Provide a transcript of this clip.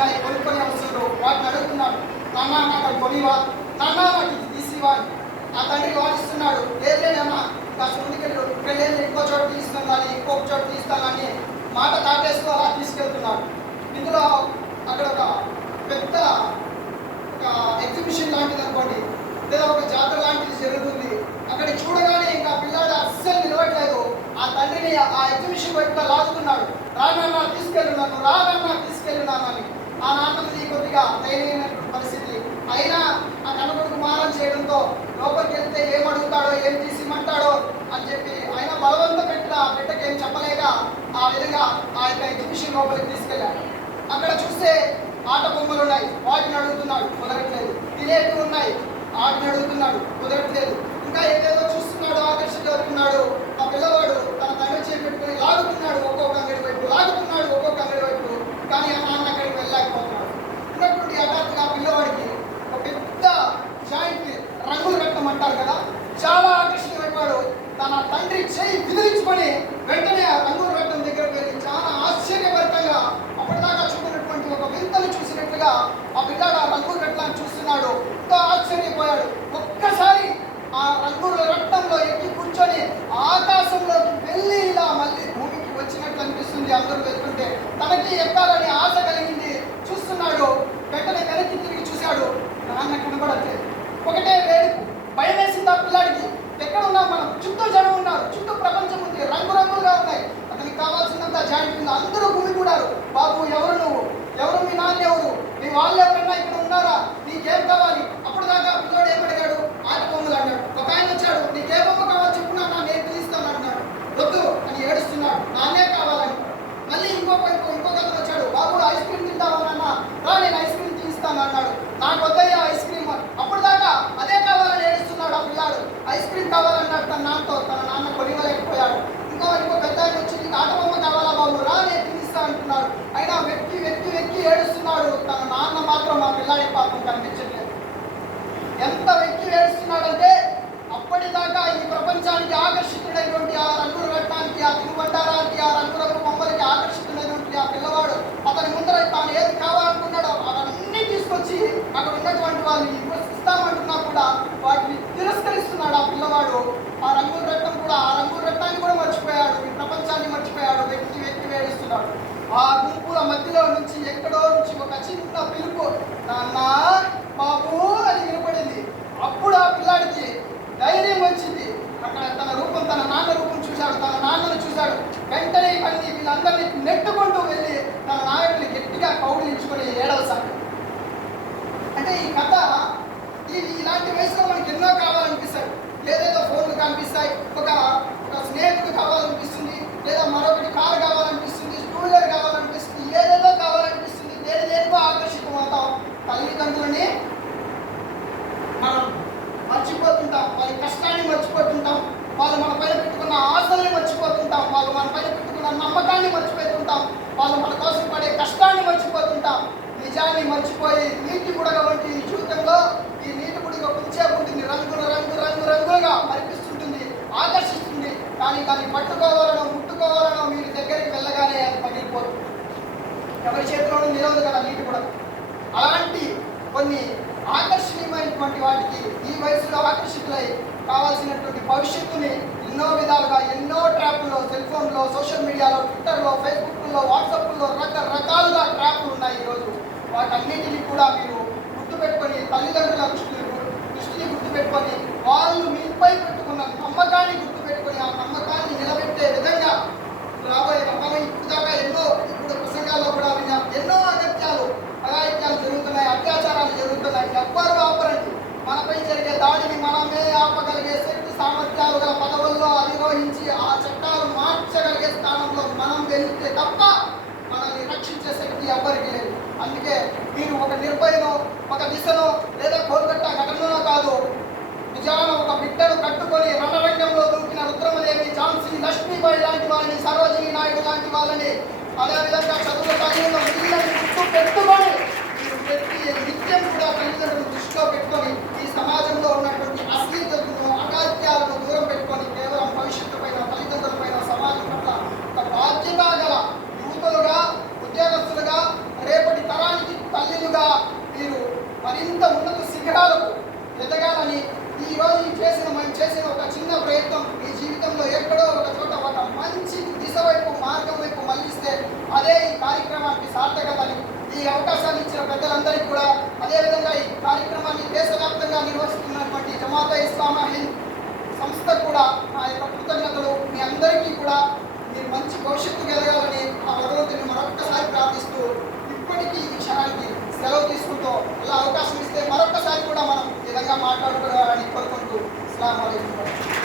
ఉన్నాయి, కొనుక్కొని వస్తుండ్రు. వాటిని అడుగుతున్నాడు, నాన్న నాకు కొనివా, నాన్న నాకు ఇది తీసివా. ఆ తండ్రి వాదిస్తున్నాడు, లేదమ్మా కాస్త ముందుకెళ్ళు, ఇక్కడ ఇంకో చోట తీస్తాను కానీ ఇంకొక చోట తీస్తాను అని మాట తాటేస్తూ అలా తీసుకెళ్తున్నాడు. ఇందులో అక్కడ ఒక పెద్ద ఒక ఎగ్జిబిషన్ లాంటిది అనుకోండి, లేదా ఒక జాతర లాంటిది జరుగుతుంది. అక్కడ చూడగానే ఇంకా పిల్లాడు అస్సలు నిలవట్లేదు. ఆ తండ్రిని ఆ ఎగ్జిబిషన్ వైపు లాగుతున్నాడు, రానన్నా తీసుకెళ్ళున్నాను, రానన్నా తీసుకెళ్ళున్నాను అని. ఆ నాన్నది కొద్దిగా దయనీయమైనటువంటి పరిస్థితి. అయినా ఆ కనకొడుకు మారం చేయడంతో లోపలికి వెళ్తే ఏం అడుగుతాడో, ఏం తీసిమంటాడో అని చెప్పి ఆయన బలవంతం పెట్టిన ఆ బిడ్డకి ఏం చెప్పలేక ఆ విధంగా ఆ యొక్క ఎగ్జిబిషన్ లోపలికి తీసుకెళ్ళాడు. అక్కడ చూస్తే ఆట బొమ్మలు ఉన్నాయి, వాటిని అడుగుతున్నాడు, కుదరట్లేదు. తినేవి ఉన్నాయి, వాటిని అడుగుతున్నాడు, కుదరట్లేదు. ఇంకా ఏదేదో చూస్తున్నాడు, ఆకర్షితున్నాడు. ఆ పిల్లవాడు తన తండ్రి చేపెట్టుకుని లాగుతున్నాడు, ఒక్కొక్క అంగడి వైపు లాగుతున్నాడు, ఒక్కొక్క అంగడి వైపు. కానీ ఆ నాన్న అక్కడికి వెళ్ళలేకపోతున్నాడు. ఉన్నటువంటి హఠాత్తుగా పిల్లవాడికి ఒక పెద్ద జాయింట్ రంగులు కట్టమంటారు కదా, చాలా ఆకర్షణీయమైపోయాడు. తన తండ్రి చేయి విదిలించుకొని వెంటనే ఆ రంగులు కట్టడం దగ్గరకు వెళ్ళి చాలా ఆశ్చర్యభరితంగా అప్పటిదాకా చూసినటువంటి ఒక వింతను చూసినట్లుగా ఆ పిల్లాడు ఆ రంగులు కట్టడానికి చూస్తున్నాడు. ఎంతో ఆశ్చర్యపోయాడు. ఒక్కసారి ఆ రంగుల రక్తంలో ఎక్కి కూర్చొని ఆకాశంలోకి వెళ్ళి ఇలా మళ్ళీ భూమికి వచ్చినట్లు అనిపిస్తుంది. అందరూ వెళ్తుంటే తనకి ఎక్కాలని ఆశ కలిగింది. చూస్తున్నాడు, వెంటనే వెనక్కి తిరిగి చూశాడు, నాన్న కనబడట్లేదు. ఒకటే వేడుకు భయం వేసింది ఆ పిల్లాడికి. ఎక్కడ ఉన్నాం మనం, చుట్టూ జనం ఉన్నారు, చుట్టూ ప్రపంచం ఉంది, రంగురంగులుగా ఉన్నాయి. అతనికి కావాల్సినంత జాయింట్ ఉంది. అందరూ గుమిగూడారు. బాబు ఎవరు నువ్వు, ఎవరు మీ నాన్న, ఎవరు మీ వాళ్ళు, ఎవరైనా ఇక్కడ ఉన్నారా, నీకేం కావాలి? అప్పుడు దాకా పిల్లోడు ఏమడిగాడు, ఆట బొమ్మలు అన్నాడు. ఒక ఆయన వచ్చాడు, నీకే బొమ్మ కావాలి చెప్పు నాన్న, నేను పిలుస్తాను అన్నాడు. వద్దు అని ఏడుస్తున్నాడు, నాన్నే కావాలని. మళ్ళీ ఇంకొక అతను వచ్చాడు, బాబు ఐస్ క్రీమ్ తింటావా నాన్న, రా నేను ఐస్ క్రీమ్ తీస్తాను అన్నాడు. నాకు వద్దయ్యా ఐస్ క్రీమ్. అప్పుడు దాకా అదే కావాలని ఏడుస్తున్నాడు ఆ పిల్లాడు. ఐస్ క్రీమ్ కావాలన్నాడు తన నాన్నతో, తన నాన్న కొనివ్వలేకపోయాడు. ఇంకో పెద్ద ఆయన వచ్చి నీకు ఆట బొమ్మ కావాలా బాబు, రా నేను తీస్తా అంటున్నాడు. అయినా వెక్కి వెక్కి వెక్కి ఏడుస్తున్నాడు. తన నాన్న మాత్రం ఆ పిల్లాడి పాపం కనిపించట్లేదు. ఎంత వెక్కి ఏడుస్తున్నాడంటే అప్పటిదాకా ఈ ప్రపంచానికి ఆకర్షితుడైనటువంటి ఆ రంగుల రత్నానికి, ఆ తినుబండారానికి, ఆ రంగురంగు బొమ్మలకి ఆకర్షితుడైనటువంటి ఆ పిల్లవాడు అతని ముందర తాను ఏది కావాలనుకున్నాడో అవన్నీ తీసుకొచ్చి అక్కడ ఉన్నటువంటి వాళ్ళని ఇస్తామంటున్నా కూడా వాటిని తిరస్కరిస్తున్నాడు ఆ పిల్లవాడు. ఆ రంగుల రత్నం కూడా, ఆ రంగుల రత్నాన్ని కూడా మర్చిపోయాడు, ఈ ప్రపంచాన్ని మర్చిపోయాడు. వెక్కి వెక్కి వేడుస్తున్నాడు. ఆ గుంపుల మధ్యలో నుంచి ఎక్కడో నుంచి ఒక చిన్న పిలుపు, నాన్న బాబు అని వినపడింది. అప్పుడు ఆ పిల్లాడికి ధైర్యం వచ్చింది. అక్కడ తన రూపం, తన నాన్న రూపం చూశాడు, తన నాన్నను చూశాడు. వెంటనే ఇవన్నీ వీళ్ళందరినీ నెట్టుకుంటూ వెళ్ళి తన నాయకుని గట్టిగా కౌగిలించుకొని ఏడవసాగాడు. అంటే ఈ కథ ఇలాంటి వయసులో మనకి ఎన్నో కావాలనిపిస్తాయి. ఏదేదో ఫోన్లు కనిపిస్తాయి, ఒక స్నేహితుడు కావాలనిపిస్తుంది, లేదా మరొకటి కారు కావాలనిపిస్తుంది, టూ వీలర్ కావాలనిపిస్తుంది, ఏదేదో కావాలనిపిస్తుంది. దేనికో ఆకర్షితం అవుతాం. తల్లిదండ్రులని మనం మర్చిపోతుంటాం, వాళ్ళ కష్టాన్ని మర్చిపోతుంటాం, వాళ్ళు మన పైన పెట్టుకున్న ఆశల్ని మర్చిపోతుంటాం, వాళ్ళు మన పైన పెట్టుకున్న నమ్మకాన్ని మర్చిపోతుంటాం, వాళ్ళు మన కోసం పడే కష్టాన్ని మర్చిపోతుంటాం. నిజాన్ని మర్చిపోయి నీటి బుడగ వంటి జీవితంలో ఈ నీటి బుడగ పుంచేకుంటుంది, రంగులుగా మరిపిస్తుంటుంది, ఆకర్షిస్తుంది. కానీ పట్టుకోవాలనో ముట్టుకోవాలనో మీరు దగ్గరికి వెళ్ళగానే అది పగిలిపోతుంది. ఎవరి చేతిలోనూ నిలవదు కదా నీటి బుడగ. అలాంటి కొన్ని ఆకర్షణీయమైనటువంటి వాటికి ఈ వయసులో ఆకర్షితులై కావాల్సినటువంటి భవిష్యత్తుని ఎన్నో విధాలుగా, ఎన్నో ట్రాప్ల్లో, సెల్ ఫోన్లో, సోషల్ మీడియాలో, ట్విట్టర్లో, ఫేస్బుక్లో, వాట్సాప్లో రకరకాలుగా ట్రాప్లు ఉన్నాయి ఈరోజు. వాటన్నిటిని కూడా మీరు గుర్తుపెట్టుకొని, తల్లిదండ్రుల దృష్టిని గుర్తుపెట్టుకొని, వాళ్ళు మీపై పెట్టుకున్న నమ్మకాన్ని గుర్తుపెట్టుకొని ఆ నమ్మకాన్ని నిలబెట్టే విధంగా రాబోయే మనం ఇప్పుడు దాకా ఇప్పుడు ప్రసంగాల్లో కూడా విన్నాం. ఎన్నో అఘాయిత్యాలు జరుగుతున్నాయి, అత్యాచారాలు జరుగుతున్నాయి. ఎవ్వరు ఆపరండి. మనపై జరిగే దాడిని మనమే ఆపగలిగే శక్తి సామర్థ్యాలు గల పదవుల్లో అధిరోహించి ఆ చట్టాలు మార్చగలిగే స్థానంలో మనం వెళ్తే తప్ప మనల్ని రక్షించే శక్తి ఎవ్వరికి లేదు. అందుకే మీరు ఒక నిర్భయనో, ఒక దిశనో, లేదా కోల్కట్టా ఘటనలో కాదు, నిజాన ఒక బిడ్డను కట్టుకొని రణరంగంలో దూకిన రుద్రమదేవి, ఝాన్సీ లక్ష్మీబాయి లాంటి వాళ్ళని, సరోజినీ నాయుడు లాంటి వాళ్ళని, అదేవిధంగా చదువు తగిన వీళ్ళని గుర్తు పెట్టుకొని మీరు నిత్యం కూడా తల్లిదండ్రులు దృష్టిలో పెట్టుకొని ఈ సమాజంలో ఉన్నటువంటి అశ్లీలతను, అగాత్యాలను దూరం పెట్టుకొని కేవలం భవిష్యత్తు పైన, తల్లిదండ్రుల పైన, సమాజం పట్ల ఒక బాధ్యత గల యువతులుగా, ఉద్యోగస్తులుగా రేపటి తరానికి సార్థకతని ఈ అవకాశాన్ని ఇచ్చిన పెద్దలందరికీ కూడా, అదేవిధంగా ఈ కార్యక్రమాన్ని